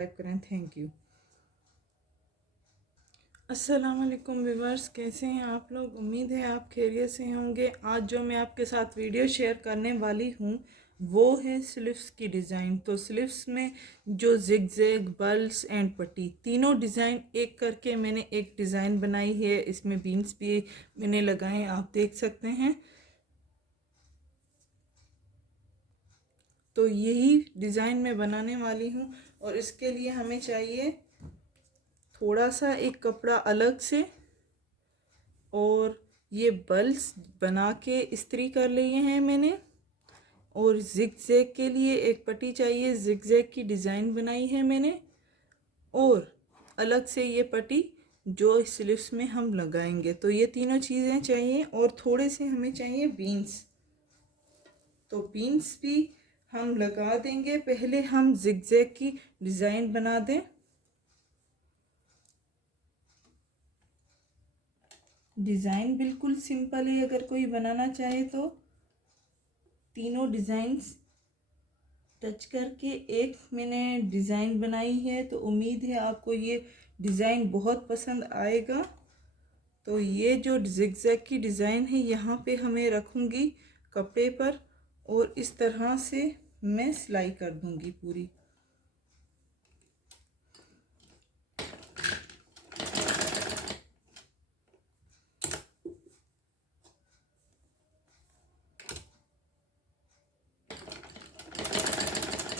Type करें। Thank you. अस्सलाम वालेकुम व्यूवर्स, कैसे हैं आप लोग? उम्मीद है आप खैरियत से होंगे। आज जो मैं आपके साथ वीडियो शेयर करने वाली हूँ वो है स्लीव्स की डिज़ाइन। तो स्लीव्स में जो जिगजैग, बल्स एंड पट्टी तीनों डिज़ाइन एक करके मैंने एक डिज़ाइन बनाई है। इसमें बीन्स भी मैंने लगाए, आप देख सकते हैं। तो यही डिज़ाइन मैं बनाने वाली हूँ और इसके लिए हमें चाहिए थोड़ा सा एक कपड़ा अलग से, और ये बल्स बना के इस्त्री कर लिए हैं मैंने। और जिगजैग के लिए एक पट्टी चाहिए, जिगजैग की डिज़ाइन बनाई है मैंने। और अलग से ये पट्टी जो स्लीव्स में हम लगाएंगे। तो ये तीनों चीज़ें चाहिए और थोड़े से हमें चाहिए बीन्स। तो बीन्स भी हम लगा देंगे। पहले हम जिगजैग की डिज़ाइन बना दें। डिज़ाइन बिल्कुल सिंपल है, अगर कोई बनाना चाहे तो तीनों डिज़ाइंस टच करके एक मैंने डिज़ाइन बनाई है। तो उम्मीद है आपको ये डिज़ाइन बहुत पसंद आएगा। तो ये जो जिगजैग की डिज़ाइन है यहाँ पे हमें रखूँगी कपड़े पर, और इस तरह से मैं सिलाई कर दूँगी पूरी।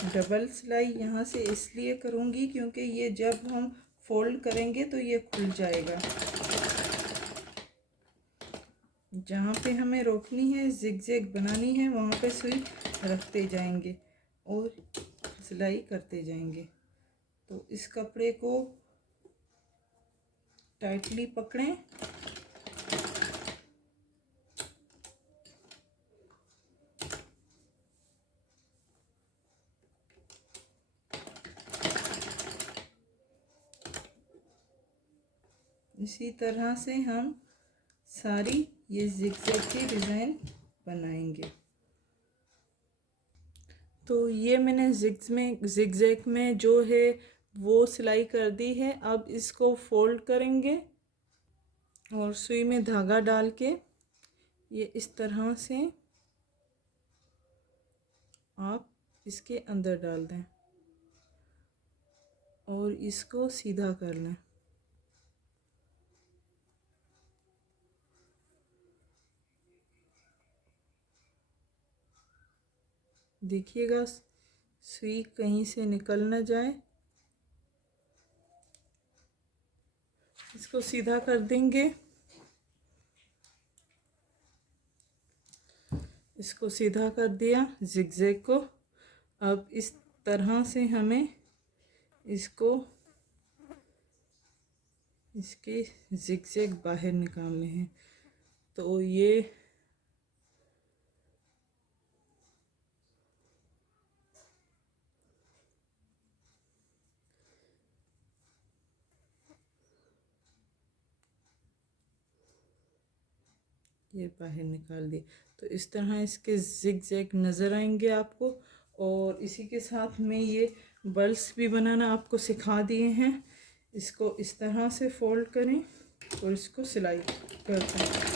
डबल सिलाई यहाँ से इसलिए करूँगी क्योंकि ये जब हम फोल्ड करेंगे तो ये खुल जाएगा। जहाँ पे हमें रोकनी है, जिगजैग बनानी है, वहाँ पे सुई रखते जाएंगे और सिलाई करते जाएंगे। तो इस कपड़े को टाइटली पकड़ें। इसी तरह से हम सारी ये जिगजैग की डिज़ाइन बनाएंगे। तो ये मैंने जिगजैग में जो है वो सिलाई कर दी है। अब इसको फोल्ड करेंगे और सुई में धागा डाल के ये इस तरह से आप इसके अंदर डाल दें और इसको सीधा कर लें। देखिएगा सुई कहीं से निकल ना जाए। इसको सीधा कर देंगे। इसको सीधा कर दिया जिगजैग को। अब इस तरह से हमें इसको, इसके जिगजैग बाहर निकालने हैं। तो ये बाहर निकाल दिए। तो इस तरह इसके जिगजैग नज़र आएंगे आपको। और इसी के साथ में ये बल्स भी बनाना आपको सिखा दिए हैं। इसको इस तरह से फोल्ड करें और इसको सिलाई करते हैं।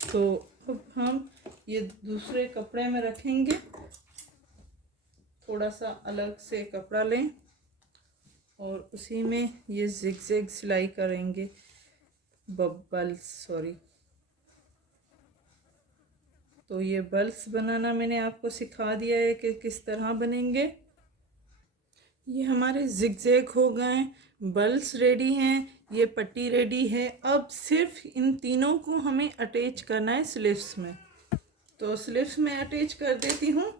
तो अब हम ये दूसरे कपड़े में रखेंगे। थोड़ा सा अलग से कपड़ा लें और उसी में ये जिगजैग सिलाई करेंगे। Balls, sorry. तो ये बल्स बनाना मैंने आपको सिखा दिया है कि किस तरह बनेंगे। ये हमारे जिगजैग हो गए, बल्स रेडी हैं, ये पट्टी रेडी है। अब सिर्फ इन तीनों को हमें अटैच करना है स्लीव्स में। तो स्लीव्स में अटैच कर देती हूँ।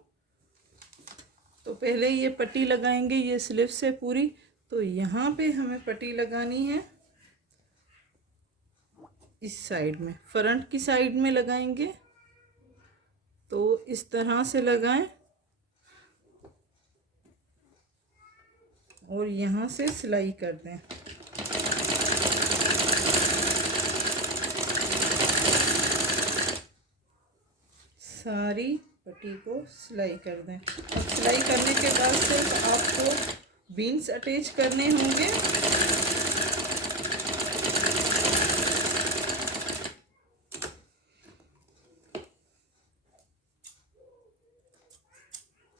तो पहले ये पट्टी लगाएंगे, ये स्लीव्स है पूरी। तो यहाँ पे हमें पट्टी लगानी है, इस साइड में फ्रंट की साइड में लगाएंगे। तो इस तरह से लगाएं और यहाँ से सिलाई कर दें। सारी पट्टी को सिलाई कर दें। अब सिलाई करने के बाद सिर्फ आपको बीन्स अटैच करने होंगे।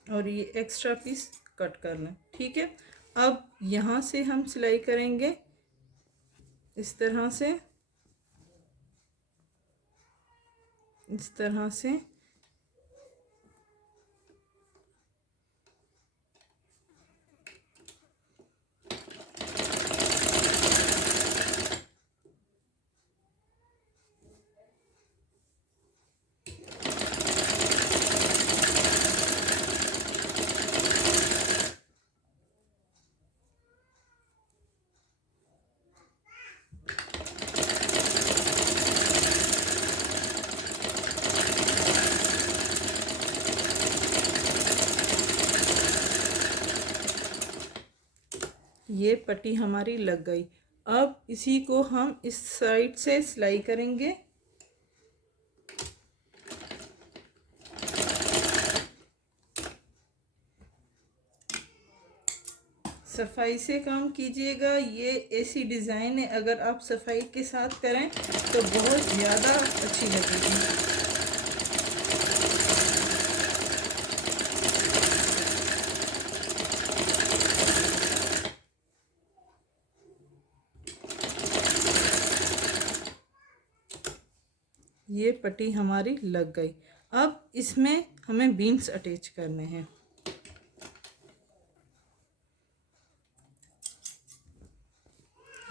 और ये एक्स्ट्रा पीस कट कर लें, ठीक है। अब यहाँ से हम सिलाई करेंगे इस तरह से, इस तरह से। ये पट्टी हमारी लग गई। अब इसी को हम इस साइड से सिलाई करेंगे। सफाई से काम कीजिएगा, ये ऐसी डिज़ाइन है अगर आप सफाई के साथ करें तो बहुत ज़्यादा अच्छी लगेगी। ये पट्टी हमारी लग गई। अब इसमें हमें बीन्स अटैच करने हैं।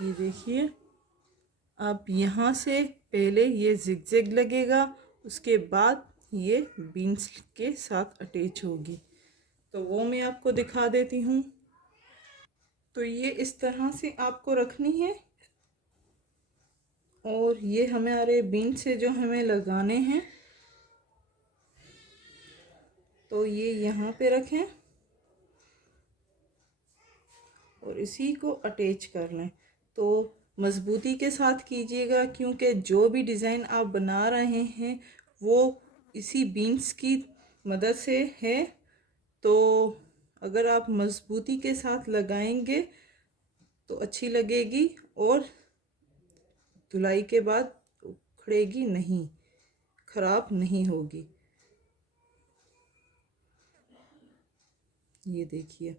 ये देखिए, अब यहाँ से पहले ये जिगजैग लगेगा, उसके बाद ये बीन्स के साथ अटैच होगी। तो वो मैं आपको दिखा देती हूँ। तो ये इस तरह से आपको रखनी है और ये हमारे बीन से जो हमें लगाने हैं तो ये यहाँ पे रखें और इसी को अटैच कर लें। तो मज़बूती के साथ कीजिएगा क्योंकि जो भी डिज़ाइन आप बना रहे हैं वो इसी बीन्स की मदद से है। तो अगर आप मज़बूती के साथ लगाएंगे तो अच्छी लगेगी और धुलाई के बाद उखड़ेगी नहीं, ख़राब नहीं होगी। ये देखिए,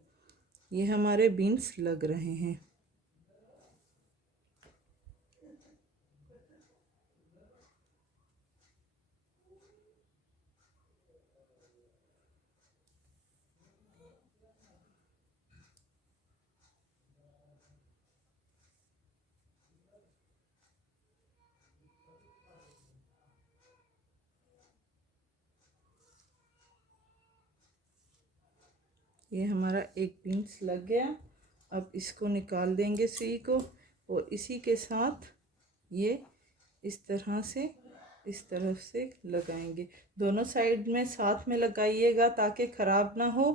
ये हमारे बीन्स लग रहे हैं। ये हमारा एक बीन्स लग गया। अब इसको निकाल देंगे सुई को और इसी के साथ ये इस तरह से इस तरफ से लगाएंगे। दोनों साइड में साथ में लगाइएगा ताकि ख़राब ना हो।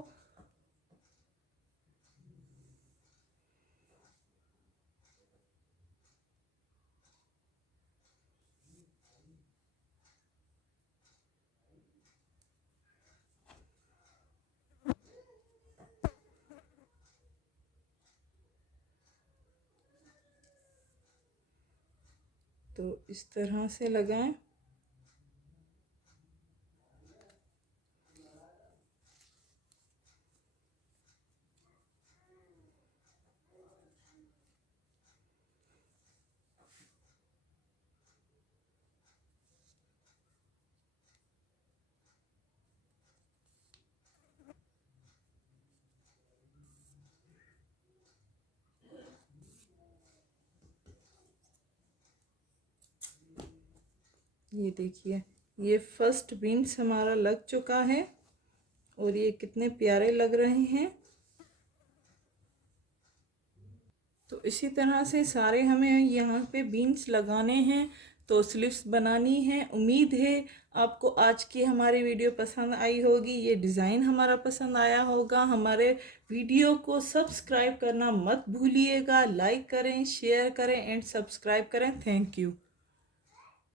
तो इस तरह से लगाएं। ये देखिए, ये फर्स्ट बीन्स हमारा लग चुका है और ये कितने प्यारे लग रहे हैं। इसी तरह से सारे हमें यहाँ पे बीन्स लगाने हैं, तो स्लीव्स बनानी है। उम्मीद है आपको आज की हमारी वीडियो पसंद आई होगी, ये डिज़ाइन हमारा पसंद आया होगा। हमारे वीडियो को सब्सक्राइब करना मत भूलिएगा, लाइक करें, शेयर करें एंड सब्सक्राइब करें। Thank you.